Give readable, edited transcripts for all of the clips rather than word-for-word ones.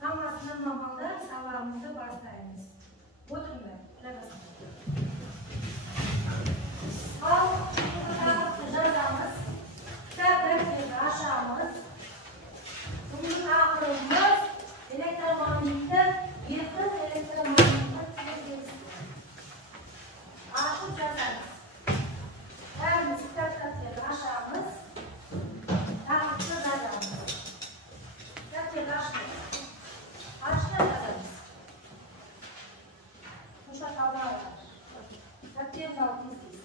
Sanmasınamadan sabahımızı başlayınız. Oturun. Al, kızarımız, kitaplarımızı aşağımız, bunun akılımız, elektromanyetik, yakın elektromanyetik çizgisi. Açıp yazarız. Her kitaplarımızı aşağımız, takipçi kızarımız. Kitapları aşağımız. Açıp yazarız. Kuşa kalma var. Kitapları kalmışız.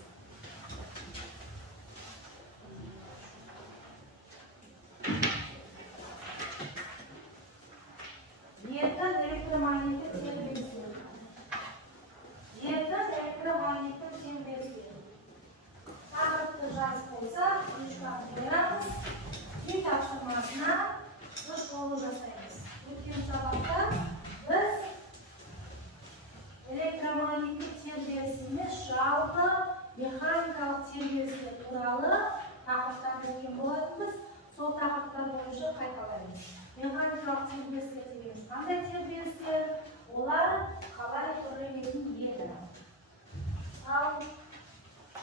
Yerden elektromanyetik çevresi. Yerden elektromanyetik çevresi. Sağlıklı caz olsa, üçgen koyarız. Bir taşınmasına dış kolu жасаймыз. Өткен сабақта biz elektromanyetik terбиесimiz жалпы mexanikалық terбиесі туралы тақырыптан өткен болатынбыз. Сол тақырыптар бойынша қайталаймыз. Mexanikалық terбиесі дегеніміз қандай тербелістер, олар қалай түрленетін еді. Ал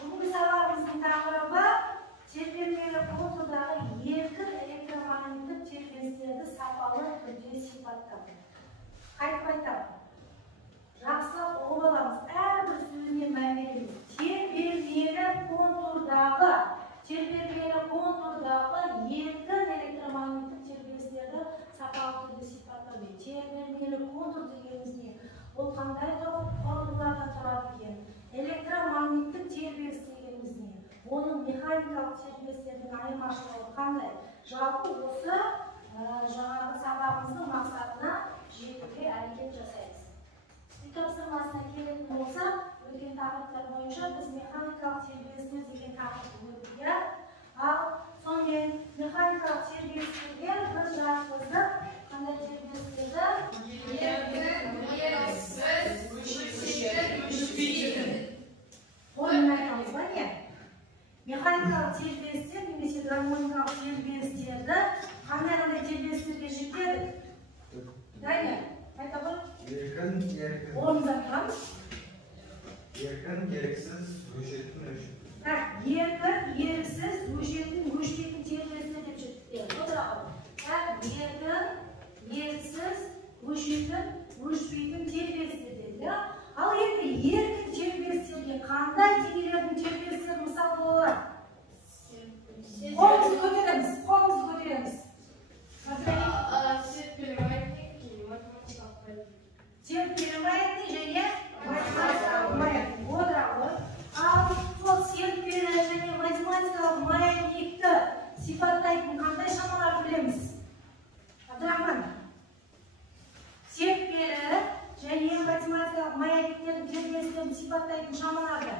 бүгінгі сабағымыздың тақырыбы тербелмелі контурдағы еркін электромагниттік тербелістерді сапалы түрде сипаттау. Қайтып айтамын. Жақсылап оқып аламыз. Әрбір сөзіне мән береміз. Тербелмелі контурдағы еркін электромагниттік тербелістерді сапалы түрде сипаттау. Тербелмелі контур дегеніміз не? Ол қандай құрылғылардан тұрады екен? Электромагниттік тербеліс дегеніміз не? Оның механикалық тербелістердің айырмашылығы қандай? Жалпы осы жаңағы сабағымыздың мақсатына жетуге әрекет жасаймыз. Тапсырмасына келетін болса, өткен тақырыптар бойынша біз механикалық тербелістер деген тақырыпты өттік. Ал сонымен механикалық тербелістерге біз жарқызды қандай тербелістерді? Ойын айтамыз ба не? Механикалық тербелістер немесе гармоникалық тербелістерді қандай тербелістерге жетеді? Дайне, айта ғой? Еркін. Орнымыздан тұрамыз. Еркін, еріксіз, өшетін, өшетін. Еркін, еріксіз, өшетін тербелістер деп жетті. Отыра ғой. Еркін, еріксіз, өшетін тербелістер деді. Ал енді еркін тербелістерге қандай денелердің тербелістері мысал болады? Қолымызды көтереміз. Серпелі және математикалық маятник. Отыра ғой. Ал сол серпелі және математикалық маятникті сипаттайтын қандай шамалар білеміз? Абдрахман. Серпелі және математикалық маятниктердің тербелістерін сипаттайтын шамаларды.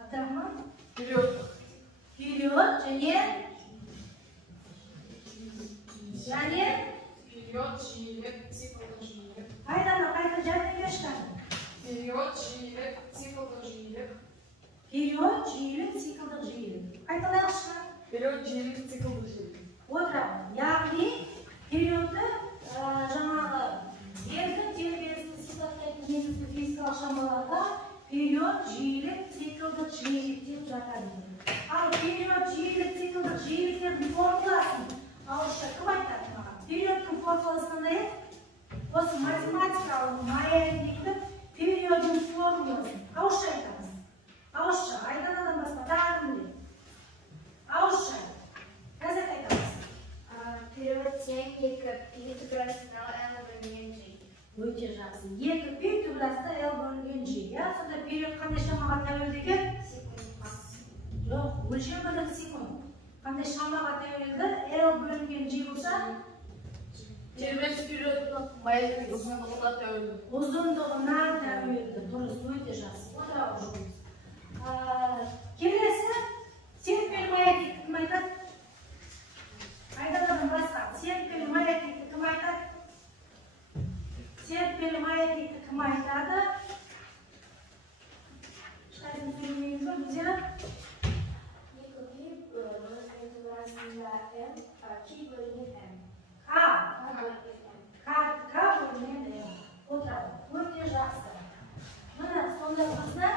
Абдрахман. Вперед және Вперед, жиілік, циклдық жиілік. Қайта жәрдемге шыққан. Вперед, жиілік, циклдық жиілік. Вперед, жиілік, циклдық жиілік. Қайталайық шыққан. Вперед, жиілік, циклдық жиілік. Отырамын. Яғни, периодты жаңағы еркін тербелісті сипаттайтын негізгі физикалық шамаларға период, жиілік, циклдық жиілік деп жатады. Ал период, жиілік, циклдық жиіліктердің формуласын ауызша кім айтады маған? Периодтың формуласы қандай еді? Осы математикалық маятниктік периодтың формуласын ауызша айтамыз. Ауызша, айданадан басқа тағы біледі. Ауызша. Қазір айтамыз. Период тең екі пи түграсына L бөлінген G. Өте жақсы. Екі пи түграсына L бөлінген G. Сонда период қандай шамаға тәуелді екен? Жоқ, өлшем бірлігі секунд. Қандай шамаға тәуелді? L бөлінген G болса? Тербеліс периодының маятник ұзындығына тәуелді. Ұзындығына тәуелді. Дұрыс, өте жақсы. Отыра жүрміз. Келесі, серпелі маятникті кім айтады? Айданадан басқа. Серпелі маятникті кім айтады? Серпелі маятникті кім айтады? Ешқайсысын сөйлемейміз ба, біздер? Екі пи бөлінген түграсына L, G бөлінген Kartka bölünген L. Отырады. Өте жақсы. Міне сонда бізді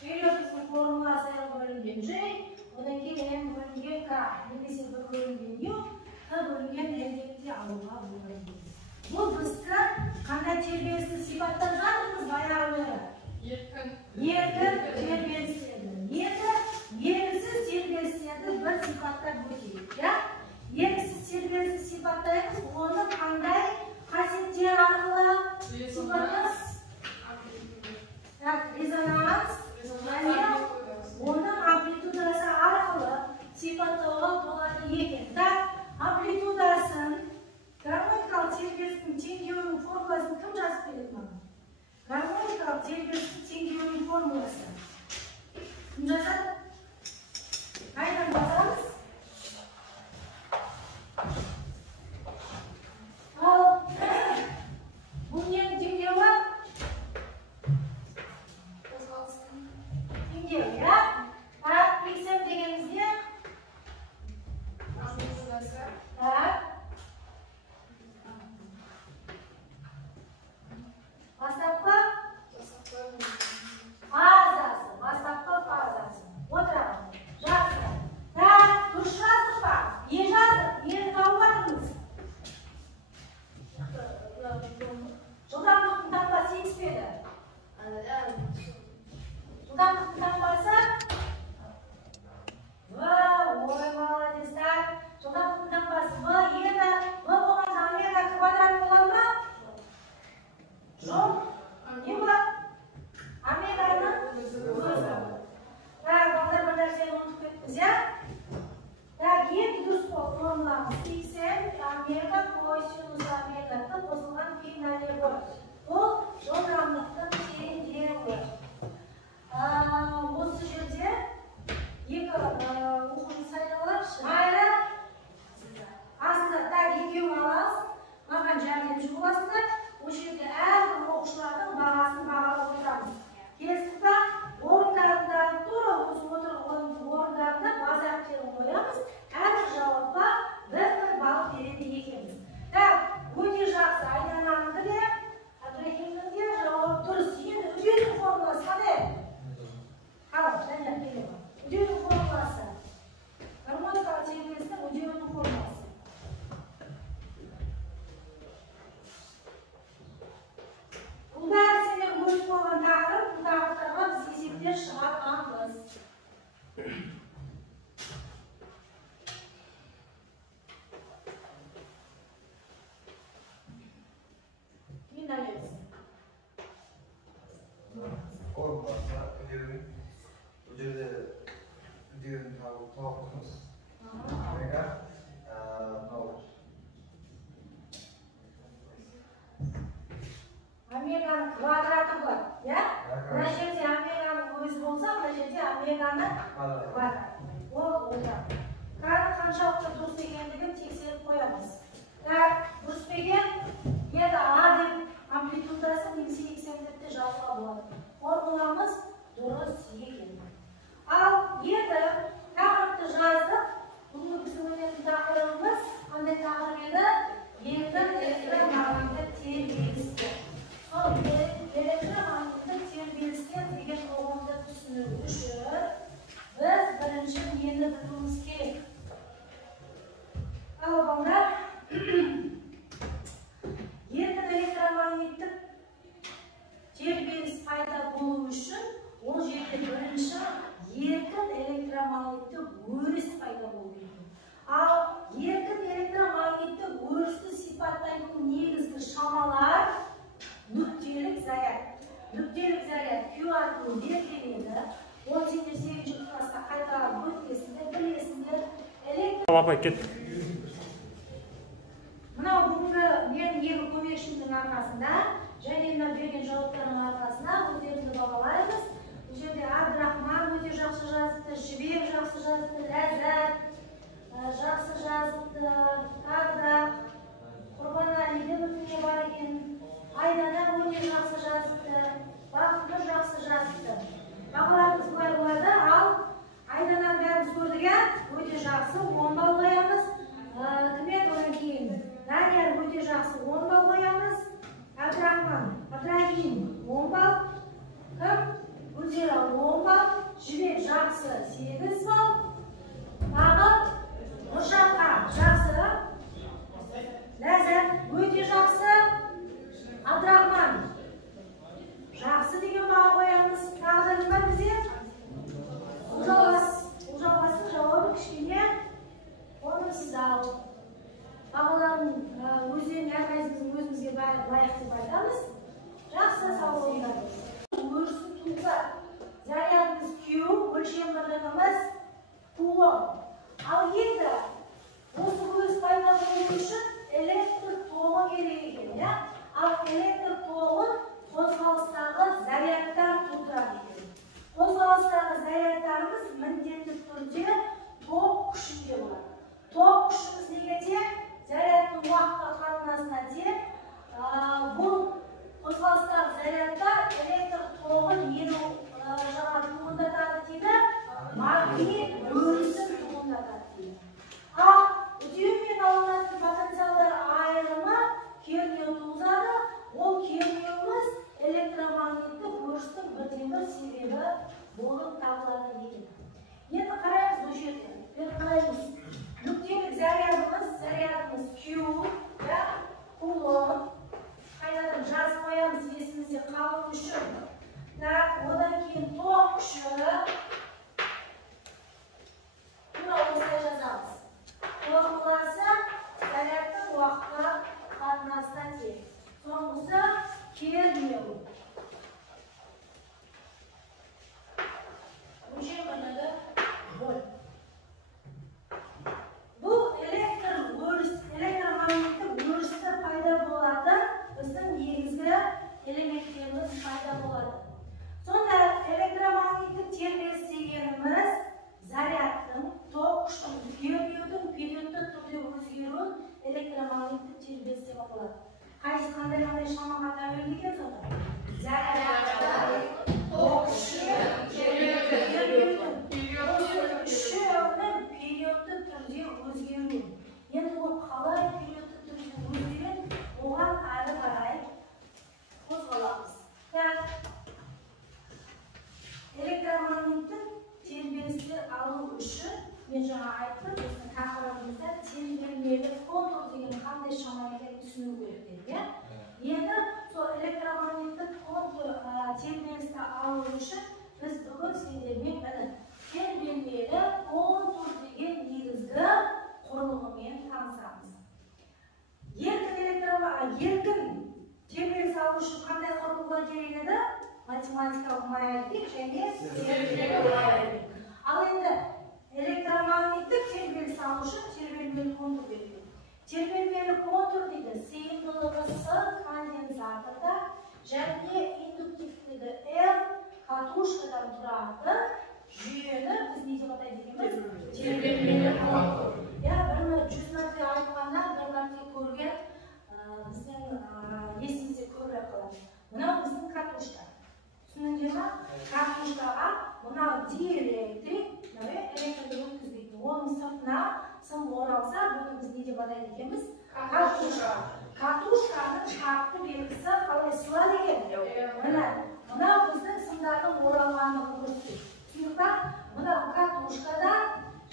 периодтың формуласы L бөлінген J, одан кейін M бөлінген K, немесе B бөлінген U, K бөлінген L деп те алуға болады. Бұл бізді қандай тербелісті сипаттап жатырмыз баяғылары? Еркін тербелістерді. Еркінсіз тербелістерді бір сипаттап өтейік. Еркінсіз тербелісті сипаттаймыз, оны қандай қасиеттер арқылы сипаттаймыз? Резонанс, оның амплитудасы арқылы сипаттауға болады екен. Амплитудасын, гармоникалық тербелістің теңдеуінің формуласын кім жазып береді маған? Гармоникалық тербелістің теңдеуінің формуласы. Кім жазады? Қайдан жазамыз? Бұл ненің теңдеуі? Теңдеу, иә? XM дегенімізде? Бастапқы фазасы. Отырамыз. Жақсы. Дұрыс жаздық па? Не жаздық? Нені тауып жатырмыз? Жылдамдықтың таңбасы X педі? Жылдамдықтың таңбасы? Ой, молодецтер. Жылдамдықтың таңбасы V еді. V болғанда омега квадрат болады ма? Жоқ. Не болады? Омеганың өзі. Балдар бір нәрсені ұмытып кеттіңіз, иә? Ең дұрыс формуламыз XM омега косинус омега қосылған кенелер бар. Ол жылдамдықтың теңдеуі. Осы жерде екі оқушы сайлаулар майра астында екеуін аласыз, маған жәрдемші боласыздар. Осы жерде әрбір оқушылардың бағасын бағалап отырамыз. Келістік па? Орындарында тура осы отырған орындарында базартерін қоямыз. Әрбір жауапқа бір бал береді екенбіз. Өте жақсы. Айдананың де, Абдрахимнің де жауап дұрыс. Енді үдеудің формуласы қандай? Қалып, және келемін. Үдеудің формуласы. Гармоникалық тербелістің үдеудің формуласы. Бұл бәрі сендер бөліп қойған тақырып, бұл тақырыптарға біз есептер шығарғанбыз. Мен әлемсің. Формуласына үдеудің тауып қоймыз. Омега, Омеганың квадраты бар, иә? Мына жерде омеганың өзі болса, мына жерде омеганың квадраты. Ол отырады. Қаншалықты дұрыс екендігін тексеріп қоямыз. Дұрыс деген, енді А деп амплитудасы немесе XM деп те жазуға болады. Формуламыз дұрыс екен. Ал енді тақырыпты жаздық. Бүгінгі біздің өтетін тақырыбымыз қандай тақырып еді? Еркін электромагнитті тербелістер. Сол электромагнитті тербелістер деген ұғымды түсіну үшін біз бірінші нені білуіміз керек. Ал балдар, еркін электромагниттік тербеліс пайда болу үшін ол жерде бірінші еркін электромагниттік өріс пайда болу керек. Ал еркін электромагниттік өрісті сипаттайтын негізгі шамалар нүктелік заряд. Нүктелік заряд Q арқылы белгіленеді. Ол сендер 8-ші класста қайта білесіңдер. Апай кеттік. Мынау бүгінгі менің екі көмекшімнің арқасында және мына берген жауаптарының арқасында өздеріңізді бағалаймыз. Бұл жерде Абдрахман өте жақсы жазыпты, Жібек жақсы жазыпты, Ләззат жақсы жазыпты, Ардақ, Құрбанәлиде бүтіне бар екен, Айдана өте жақсы жазыпты, Бақытты жақсы жазыпты. Бағаларымыз былай болады, ал Айдананы бәріміз көрдік, өте жақсы, 10 балл қоямыз. жақсы 8 балл. Тағы Нұршанға жақсы. Ләззат өте жақсы. Абдрахман жақсы деген баға қоямыз. Тағы да бізде ұлжалғасы жауабы кішкене орынсыз ал. Бағаларын өздерін әрқайсымыздың өзімізге лайық деп айтамыз. Жақсы сау болыңдар. Өрісін туға зарядымыз Q, өлшем бірлігіміз кулон. Ал енді осы өріс пайда болу үшін электр тоғы керек екен. Ал электр тоғы қозғалыстағы зарядтар тудырады екен. Қозғалыстағы зарядтарымыз міндетті түрде ток күшінде болады. Ток күшіміз неге тең? Зарядтың уақытқа қатынасына тең. Бұл қозғалыстағы зарядтар электр тоғын нені туындатады дейді? Магнит өрісін туындатады дейді. Ал үдеумен алынатын потенциалдар айырымы кернеу туғызады. Ол кернеуіміз электромагниттік өрістің бірден-бір себебі болып табылады екен. Енді қараймыз бұл жерде. Қараймыз. Нүктелік зарядымыз Q, кулон. Қайнадан жазып қоямыз есімізде қалу үшін. Одан кейін ток күші. Тура осылай жазамыз. Формуласы зарядтың уақытқа қатынасына тең. Соңғысы кернеу. Өлшем бірлігі вольт. Бұл электромагниттік өрісті пайда болады. Біздің негізгі элементтеріміз пайда болады. Сонда электромагниттік тербеліс дегеніміз зарядтың, ток күштің, кернеудің периодты түрде өзгеруін электромагниттік тербеліс деп аталады. Қандай шамаға тәуелді екен сонда? Зарядтың, ток күші, кернеудің периодты түрде өзгеруін. Енді бұл қалай периодты түрде өзгереді? Оған әрі қарай қозғаламыз. Электромагниттік тербелістер алу үшін мен жаңа айттым, біздің тақырыбымызда тербелмелі контур деген қандай шама екенін түсіну керек деді. Енді сол электромагниттік контур тербелісті алу үшін біз бүгін сендермен тербелмелі контур деген негізгі құрылғымен танысамыз. Еркін тербеліс алу үшін қандай құрылғы керек еді? Математикалық маятник және тербелмелі маятник. Ал енді электромагниттік тербеліс алу үшін тербелмелі контур керек. Тербелмелі контур дейді сыйымдылығы С конденсаторда және индуктивтілігі L катушкадан тұратын жүйені біз не деп атайды екенбіз? Тербелмелі контур. 100 мәрте айтқаннан 1 мәрте көрген біздің есімізде көбірек қалады. Мынау біздің катушка. Түсініңдер ме? Катушкаға мынау диэлектрик, электрді өткізбейді. Оның сыртына сым оралса, бұны біз не деп атайды екенбіз? Катушка. Катушканың шартты белгісі қалай сылады екен? Мынау біздің сымдардың оралғандығын көрсетеді. Сондықтан мынау катушкада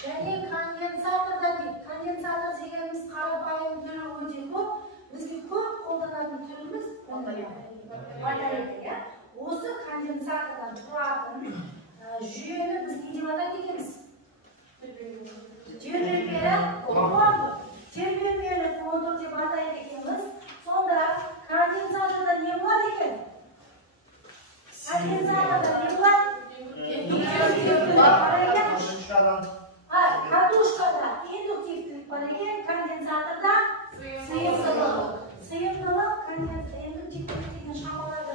және конденсаторда дейді. Конденсатор дегеніміз қарапайым түрі өте көп. Бізге көп қолданатын түріміз батарейка. Осы конденсатордан тұратын жүйені біз не деп атайды екенбіз? Тербелмелі контур. Тербелмелі контур деп атайды екенбіз. Сонда конденсаторда не болады екен? Конденсаторда не болады? Катушкада индуктивтілік бар екен, конденсаторда сыйымдылық. Сыйымдылық, индуктивтілік деген шамаларды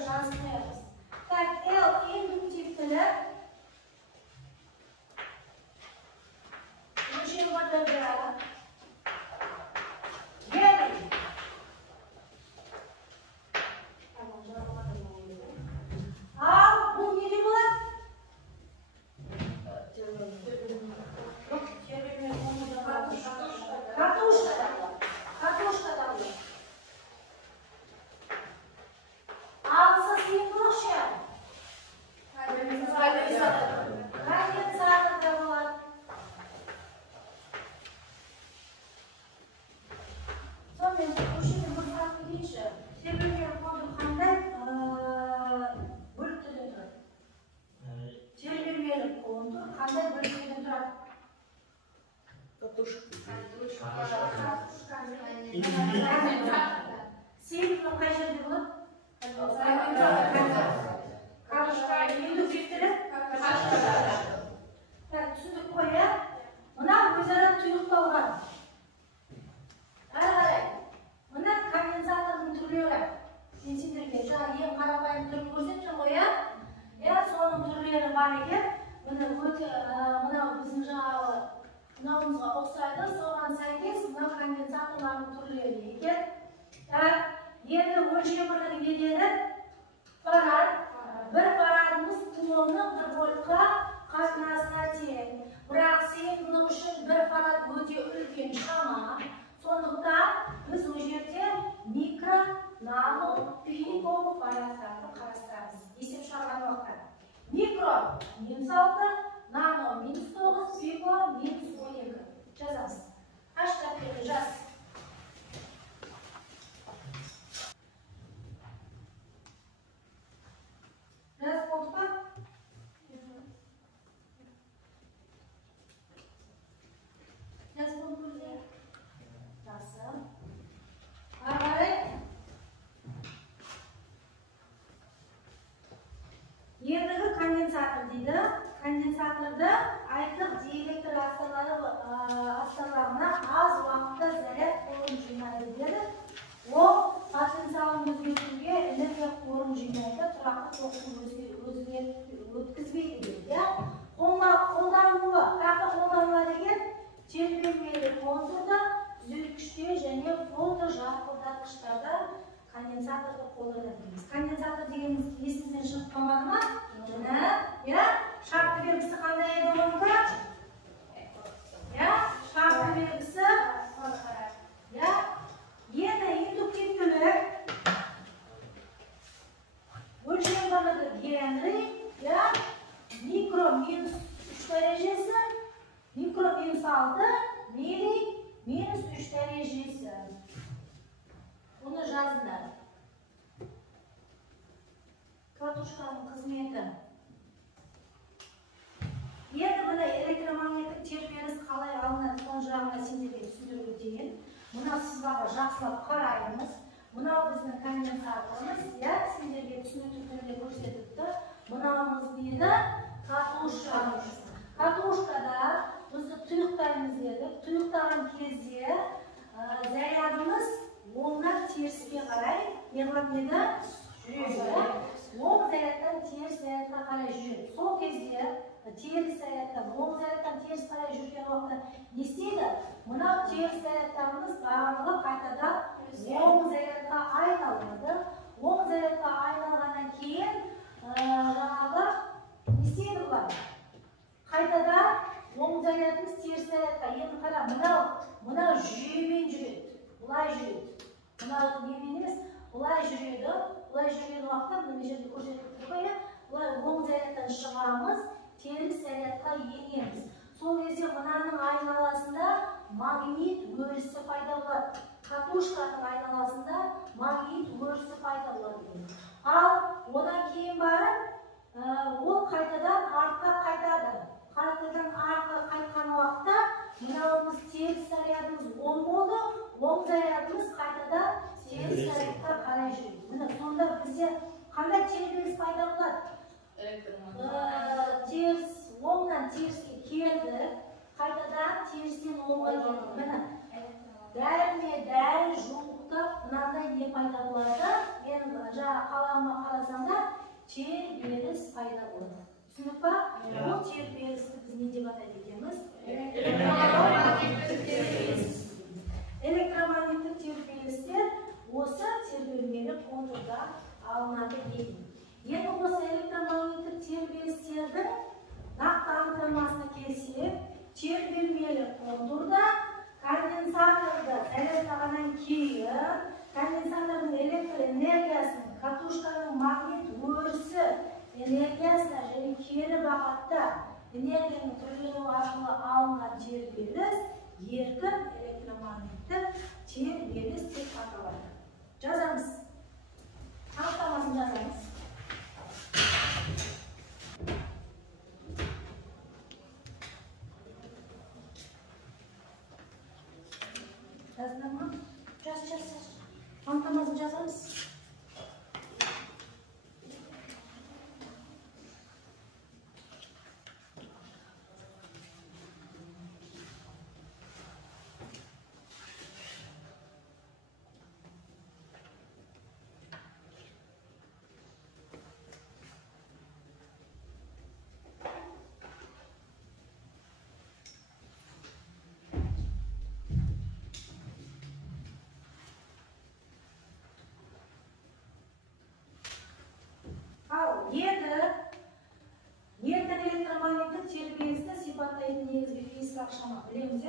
тұрады? Катушка. Сейф қай жерде болады? Индуктивтері? Түсіндік қой, иә? Мына өзара тұйықталған. Әрі қарай. Мына конденсатордың түрлері. Мен сендерге жаңа ең қарапайым түрін көрсеттім ғой, иә? Соның түрлері бар екен. Мынау біздің жаңағы мынауымызға ұқсайды, соған сәйкес мына конденсаторлардың түрлері екен. Енді өлшемінің едені фарад. Бір фарадымыз кулонның 1 вольтқа қатынасына тең. Бірақ сыйымдылық үшін 1 фарад өте үлкен шама. Сондықтан біз ол жерде микро, нано, пико фарадтарды қарастырамыз. Есеп шығарған уақытта. Микро -6, нано -9, пико -12. Жазамыз. Аштап берді, жаз. Жаз болды па? Жаз болды көзде? Жақсы. Ары қарай. Ендігі конденсатор дейді. Конденсаторды айттық диэлектр астарларына аз уақытта заряд қорын жинайды деді. Ол потенциалын өзгертуге энергия қорын жинайды, тұрақты тоқты өткізбейді дейді. Қолдануы, қақы қолданылады деген тербелмелі контурда, түзеткіште және фотожарқылдатқыштарда конденсаторды қолданады. Конденсатор дегеніміз есіңізден шығып қалмады ма? Шартты белгісі қандай еді онда? Шартты белгісі енді индуктивтілік өлшем бірлігі Генри, микро -3 дәрежесі, микро -6, милли -3 дәрежесі. Оны жазыңдар. Катушканың қызметі. Енді мына электромагниттік тербеліс қалай алынады, соның жағына сендерге түсіндіріп өтейін. Мына сызбаға жақсылап қараймыз. Мынау біздің конденсаторымыз, сендерге түсінікті түрде көрсетіпті. Мынауымыз дейді катушкамыз. Катушкада бізді тұйықтаймыз дедік. Тұйықтаған кезде зарядымыз оңнан теріске қарай жүреді. Оң зарядтан теріс зарядқа қарай жүреді. Сол кезде теріс зарядтан, оң зарядтан теріс қарай жүрген уақытта не істейді? Мынау теріс зарядтарымыз барлығы қайтадан оң зарядқа айналады. Оң зарядқа айналғаннан кейін жаңағы не істейді бұлар? Қайтадан оң зарядымыз теріс зарядқа. Енді қара, мынау жүйемен жүреді. Бұлай жүреді. Мынау немен емес, бұлай жүреді. Бұлай жүрген уақытта мына жерде көрсетіп тұрмайды. Бұлай оң зарядтан шығамыз, теріс зарядқа енеміз. Сол кезде мынаның айналасында магнит өрісі пайда болады. Катушканың айналасында магнит өрісі пайда болады. Ал одан кейін барып ол қайтадан артқа қайтады. Қайтадан артқа қайтқан уақытта мынауымыз теріс зарядымыз оң болды, оң зарядымыз қайтадан теріс зарядқа қарай жүреді. Міне сонда бізде қандай тербеліс пайда болады? Теріс, оңнан теріске келді, қайтадан терістен оңға келді. Міне дәл жуықтап мынандай не пайда болады? Мен жаңа қаламыма қарасам да тербеліс пайда болады. Түсініп па? Ол тербелісті біз не деп атайды екенбіз? Электромагниттік тербелістер осы тербелмелі контурда алынады дейді. Енді осы электромагниттік тербелістердің нақты анықтамасына келсек, тербелмелі контурда конденсаторды зарядтағаннан кейін конденсатордың электр энергиясының катушканың магнит өрісі энергиясына және кері бағытта энергияның түрленуі арқылы алынған тербеліс еркін электромагниттік тербеліс деп аталады. Жазамыз. Анықтамасын жазамыз. anahtarmasını yazarız. Yerden elektromanyetik terbiyesini sifatlayıcı negizgi fizikалық шама білеміз,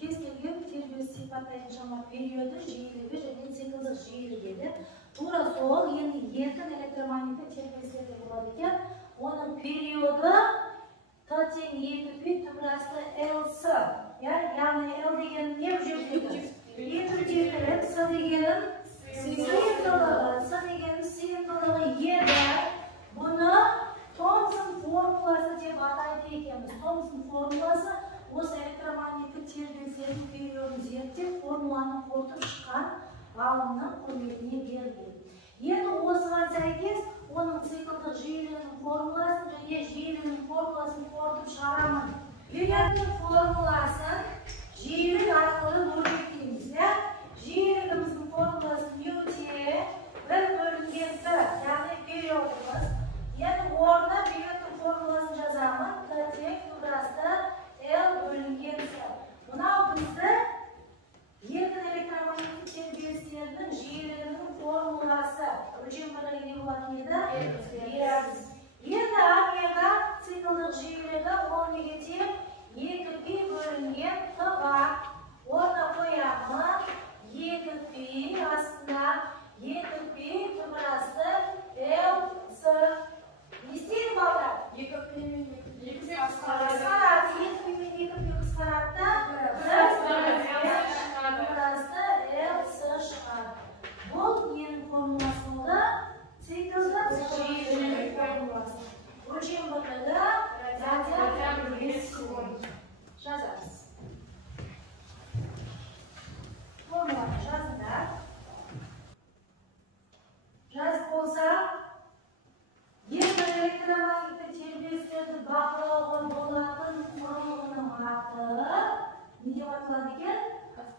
кез келген тербеліс сипаттайтын шама периоды, жиілігі және циклдік жиілігі. Тура сол енді еркін электромагниттік тербелістерде болады екен. Оның периоды Т тең 2π түбірасты Лс. Яғни Л дегенім не бұл жердегі? Индуктивтілік, С дегенім сыйымдылығы, С дегенім сыйымдылығы еді. Бұны Томсон формуласы деп атайды екенбіз. Томсон формуласы осы электромагниттік тербелістердің периодын зерттеп, формуланы қорытып шыққан ғалымның құрметіне берілген. Енді осыған сәйкес оның циклдік жиілігінің формуласын және жиілігінің формуласын қорытып шығарамын. Периодының формуласын жиілік арқылы бөлшектейміз. Жиілігіміздің формуласы ньюте 1/1, яғни периодымыз. Енді орнына периодтың формуласын жазамын. Т тең түбірасты L/С. Мынау бізді еркін электромагниттік тербелістердің жиілігінің формуласы. Өлшем бірлігі не болатын еді? Енді омега циклдік жиілігі ол неге тең 2π/Т-ға. Орнына қоямын 2π астына 2π түбірасты L/С. Не істейді балдар? 2π мен 2π қысқарады. 2π мен 2π қысқарады. Түбірасты L/С шығады. Бұл ненің формуласы болды? Циклдік жиілігінің формуласы. Өлшем бірлігі радиан/секунд. Жазамыз. Формуланы жазыңдар. Жазып болса, еркін электромагниттік тербелістерді бақылауға болатын құрылғының аты не деп аталады екен?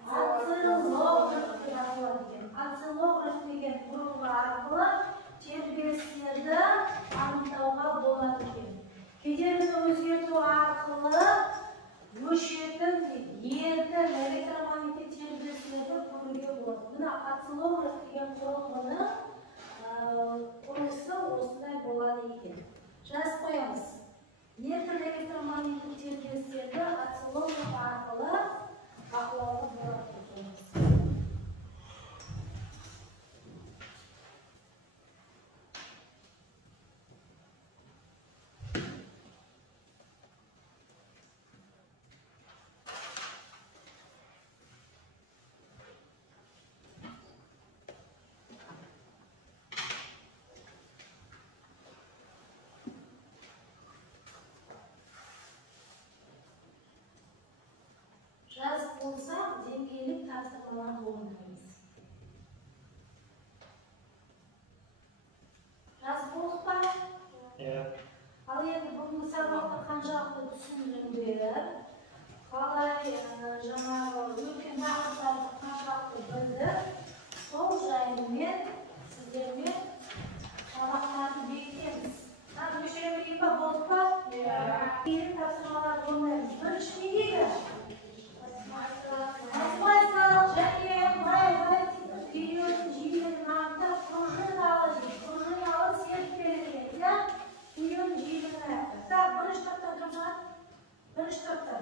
Осциллограф деп аталады екен. Осциллограф деген құрылғы арқылы тербелістерді анықтауға болады екен. Кедергіні өзгерту арқылы өшетін еркін электромагниттік тербелістерді көруге болады. Мына осциллограф деген құрылғының құрылысы осындай болады екен. Жазып қоямыз. Еркін электромагниттік тербелістерді осциллограф арқылы бақылауға болады екенбіз. Жазып болса, деңгейлік тапсырмаларды орындаймыз. Жазып болдық па? Ал енді бүгінгі сабақты қаншалықты түсіндіңдер? Қалай жаңағы өткен тақырыптарды қаншалықты білдік? Сол жайымен сіздермен сабақтарды бекітеміз. Өшіремейін ба, болдық па? Деңгейлік тапсырмаларды орындаймыз. Бірінші не дейді? Математикалық және математикалық периодын жиілігін анықтап пружиналы серіппелерге периодын жиілігін анықтап. Бірінші топтан кім шығады? Бірінші топтан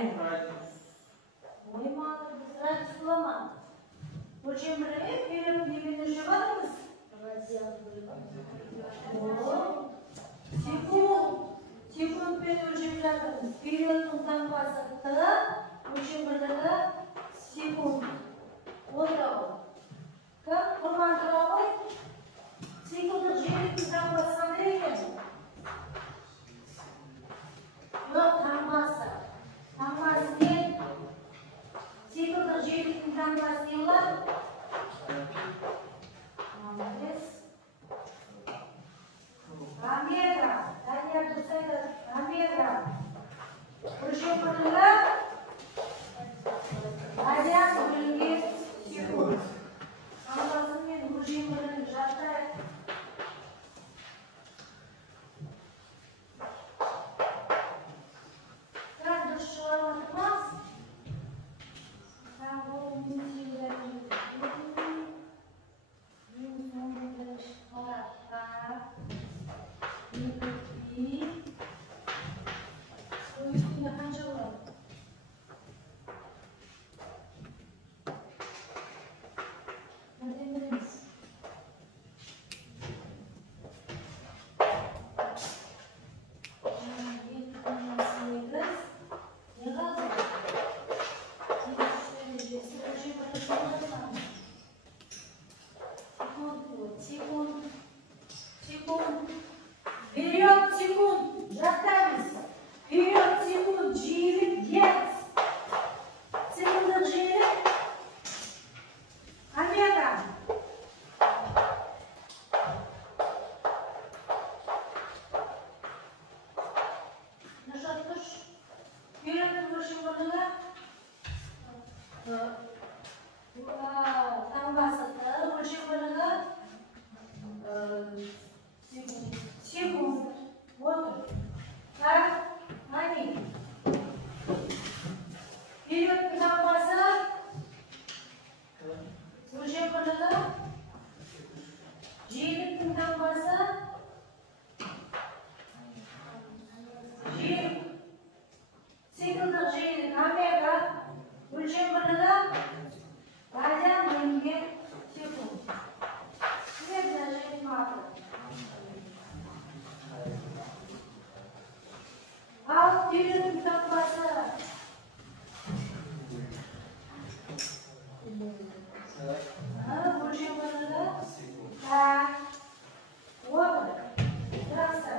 Oymadı, sıra sulama. Өлшем бірлігі период немен өлшеватырмыз? Секундпен өлшеп жатырмыз. Периодтың таңбасы Т, өлшем бірлігі секунд. Отау. Кім? Құрман тұра ғой? Секундық жиіліктің таңбасы қандай екен? Жоқ, таңбасы. Таңбасы не? Секундық жиіліктің таңбасы не болады? Молодец. Омега. Данияр дұрыс айтады. Омега. Өлшем бірлігі радиан бөлінген секунд. Таңбасын мен өлшем бірлігін жаттайық. Дұрыс шығарматырмыз. Период секунд. Жаттаймыз. Период секунд. Жиілік герц. Секундық жиілік омега. Нажаттыш. Периодтың өлшем бірлігі таңбасы Т, өлшем бірлігі секунд. Вот. Так, Ани. Периодтың таңбасы өлшем бірлігі жиіліктің таңбасы жиілік. Секундық жиілік омега. Өлшем бірлігі радиан бөлінген секунд. Медленно жиылмады. Ал периодтың таңбасы өлшем бірлігі так. Вот. Жақсы.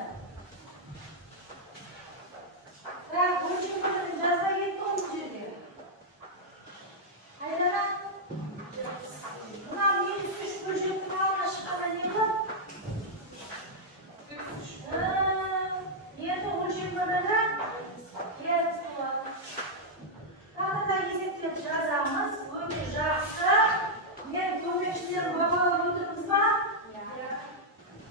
Так, өлшем бірлігін жазбай кетті ғой бұл жерде. Қайдана? Мына минус 3 бөлшектің алдына шыққанда не болады? Енді өлшем бірлігі герц болады. Тағы есептеп жазамыз. Өте жақсы. Мен көмекшілерім бағалап отырмыз ба?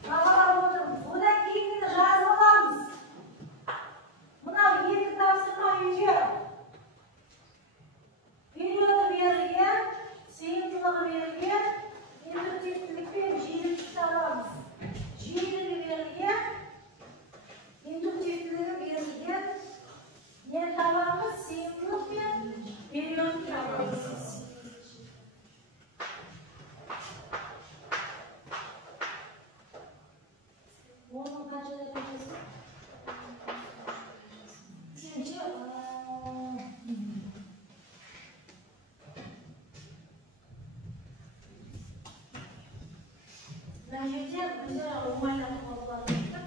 Бағалап отырмыз. Одан кейін жазып аламыз. Мынау екі тапсырма үйге. Периоды берілген, сыйымдылығы берілген, индуктивтілік пен жиілікті аламыз. Жиілігі берілген, индуктивтілігі берілген. Не табамыз? Сыйымдылық пен период табамыз. Оның қаншада көмесін? Мына жерде өздері оңайлатып алып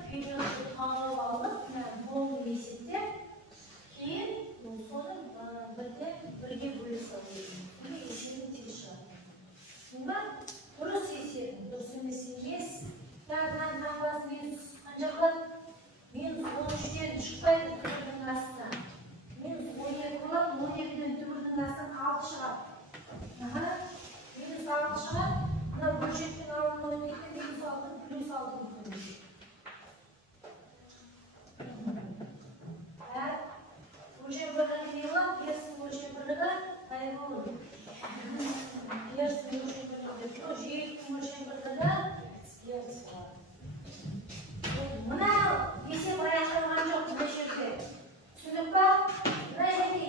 периодты таңдап алып, болды есептеп, кейін соны бірге бөле салу. Есебін тез шығады. Сонда дұрыс есебін, дұрыс емес емес. Тағынан таңбасы минус қанша болады? Минус 13-тен шықпайды түбірдің астына. Минус 12 болады, 12-ден түбірдің астына 6 шығады. Минус 6 шығады. Мына бөлшектің алдын өтетін минус 6 плюс 6 көмейді. Өлшем бірлігі не болады? Герцтің өлшем бірлігі қай болады? Герцтің өлшем бірлігі жиіліктің өлшем бірлігі герц болады. Мына есеп аяқталған жоқ бұл жерде. Түсіндік па? Мына жерде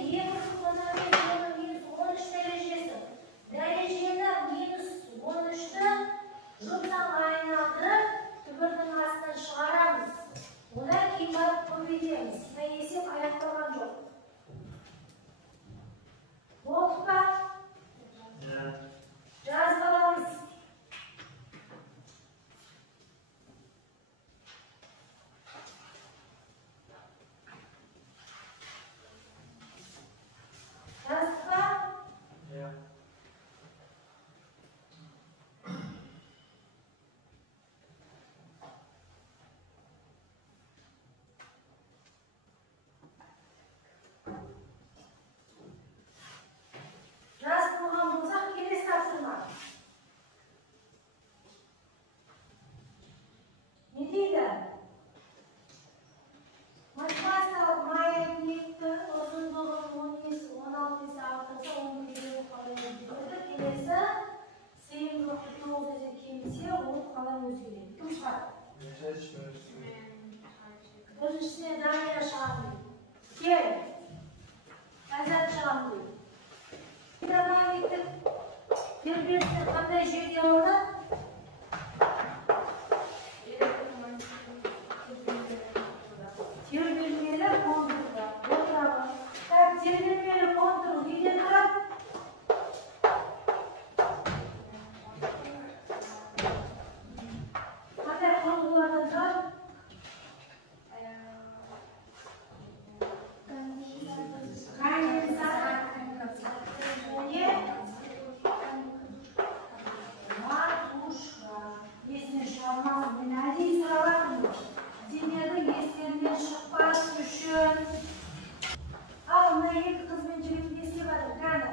iki kız ben jigitni esga beraman. Qani.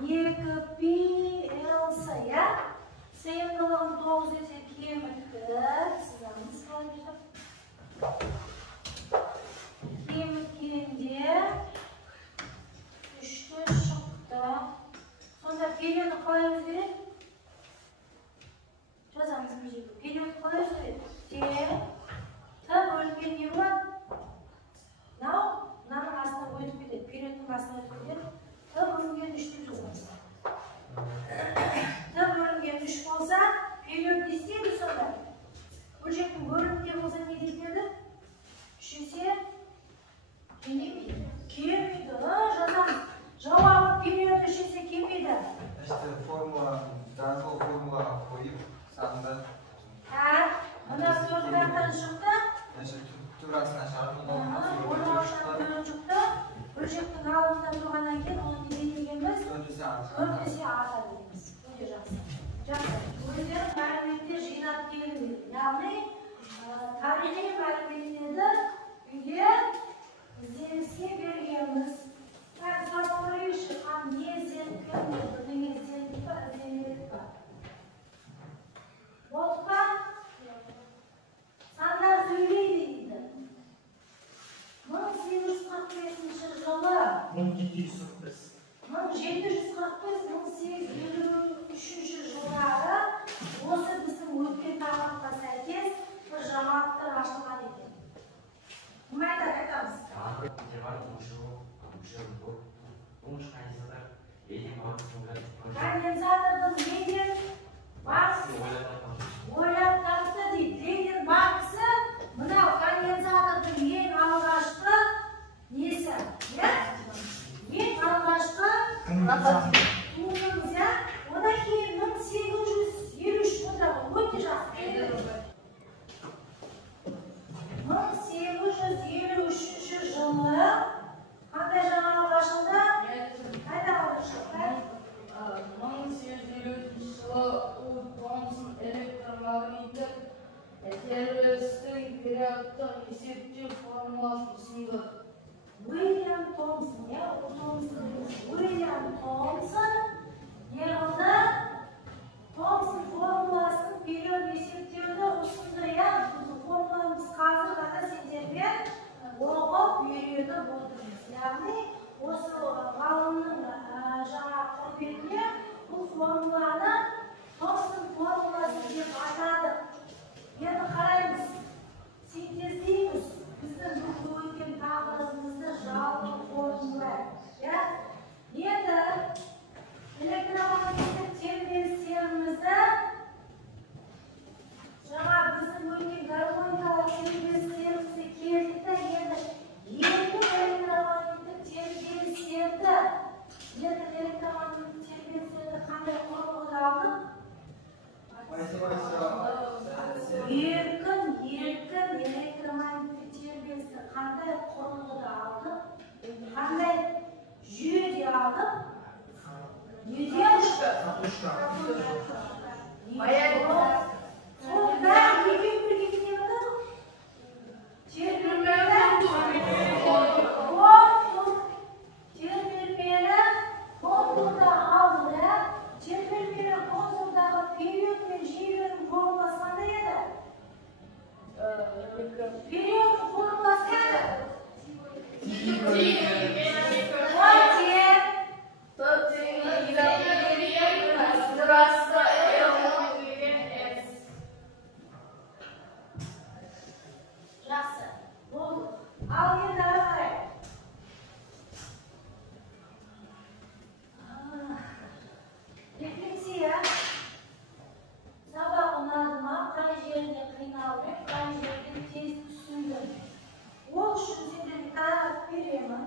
2 pi Elsa ya. Sayımlılığım 9 ise kemikti. Sizlerimiz kalmıştı. Kemikinde 3'te çıktı. Sonra periyonu koyuyoruz gerek. Жазамыз бұл жерге. Период қалай жүреді? Т бөлінген не болады? Мынаның астына өтіп кетеді. Периодтың астына өтіп кетеді. Т бөлінген 3 деп жазамыз. Т бөлінген 3 болса, период не істейді сонда? Бөлшектің бөлімінде болса не дейтеді? 3 есе келмейді. Жазамыз. Жауабы период 3 есе келмейді. Формула, жазылу формулаға қойып, санды. Мына 4 аяқтан шықты. Турасына шығарып, шықты. Бөлшектің алдында тұрғаннан кейін оны не дегенбіз? 4 есе артады дейміз. Өте жақсы. Жақсы. Өздері мәліметтер жинап келіңдер. Яғни тарихи мәліметтерді үйде ізденіске бергенбіз. Сұрап көрейікші, не зерттелді, бірдеңе ізденді ба, ізденбеді ба? Болды ба? Сандар сөйлейді дейді. 1845 жылы 1745-1853 жылдары осы біздің өткен тақырыпқа сәйкес бір жаңалықтар ашылған екен. Кім айтады, айтамыз? Конденсатордың Ленин бақсы ойлап тапты дейді. Ленин бақсы мынау конденсатордың ең алғашқы несі? Ең алғашқы туындымыз, одан кейін 1853 өте жақсы. 1853 жылы қандай жаңалық ашылды? Қайда ашылды? 1853 жылы Томсон электромагниттік тербелістің периодтық есептеу формуласын ұсынды. Уильям Томсон, Уильям Томсон не қылды? Томсон формуласын период есептеуді ұсынды. Формуламыз қазір ғана сендерге оқып үйреніп отырмыз. Яғни осы ғалымның жаңа құрметіне бұл формуланы Томсон формуласы деп атады. Енді қараймыз, синтездейміз біздің бұл өткен тақырыбымызды жалпы формула. Енді электромагниттік тербелістерімізді жаңа біздің өткен гармоникалық тербелістерімізді келдік та енді электромагниттік тербелістерді қандай құрылғыда алдық? Еркін электромагниттік тербелісті қандай құрылғыда алдық? Қандай жүйеде алдық? Неде? Сол бәрі екеуі бірге кете батады? Тербелмелі контурда алды. Тербелмелі контурдағы период мен жүйелердің формуласы қандай еді? Периодтың формуласы еді? Жақсы, болды. Ал енді ары қарай. Рефлексия. Сабақ ұнады ма? Қай жерінде қиналдық, қай жерде тез түсіндім. Ол үшін сендерге тағат беремін.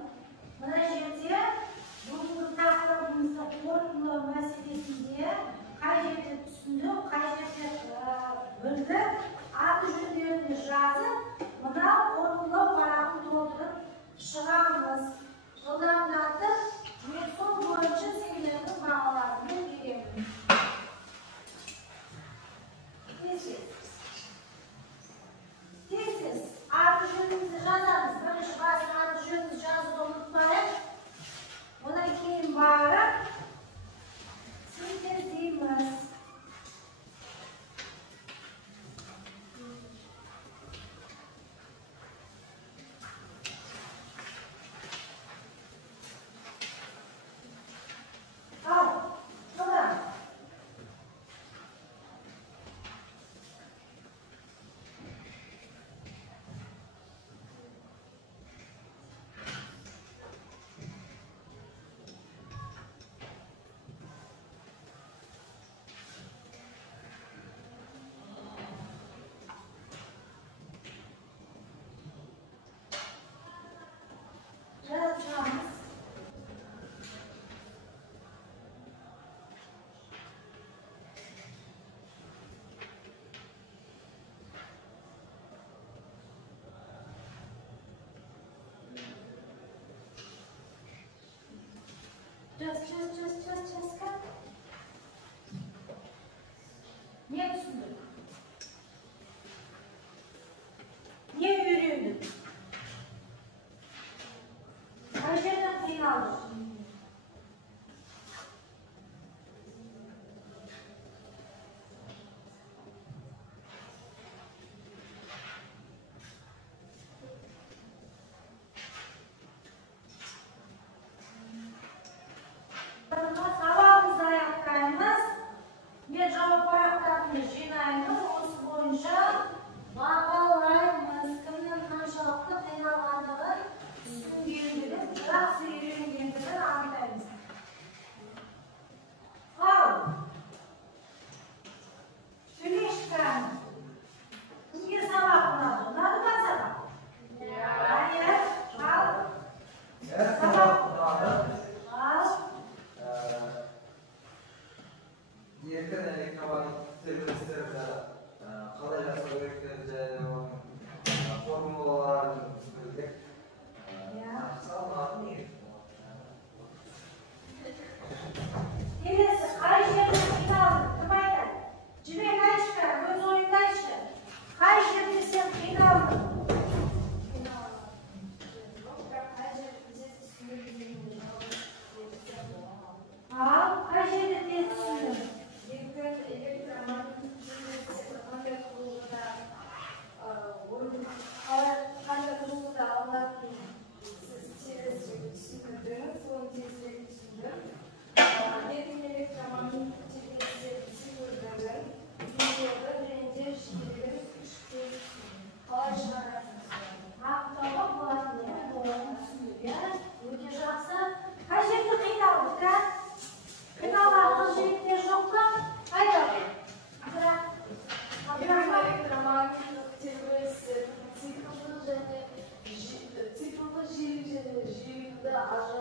Ne düşündün? Niye yürüyordun? Ayşe'den kıynalı. Sabahımızda yaptığımız bir cevap paraklarını jинayımız, осы бойынша бағалаймыз, кімнің қаншалықты қиналғандығын, түсінгендігін, жақсы үйренгендігін анықтаймыз. Ал, сөйлешкін. Кімге сабақ ұнады? Ұнады ма сабақ? Иә. Ал. Сабақ ұнады. Ал. Еркін электромагниттік тербелістерді қалай жасау керектігі және оның формулаларын білдік. Келесі, қай жерде қиналдың? Кім айтады? Жібек айтшы, өз ойыңды айтшы. Қай жерде сен қиналдың? Ал, қай жерде тез түсіндің? Ақтауға болатын өте жақсы. Қай жерде қиналдық, а? Қиналған жігіттер жоқ па? Қайда? Электромагниттік тербелістер циклді және циклді жиілік және жиілікті ажырату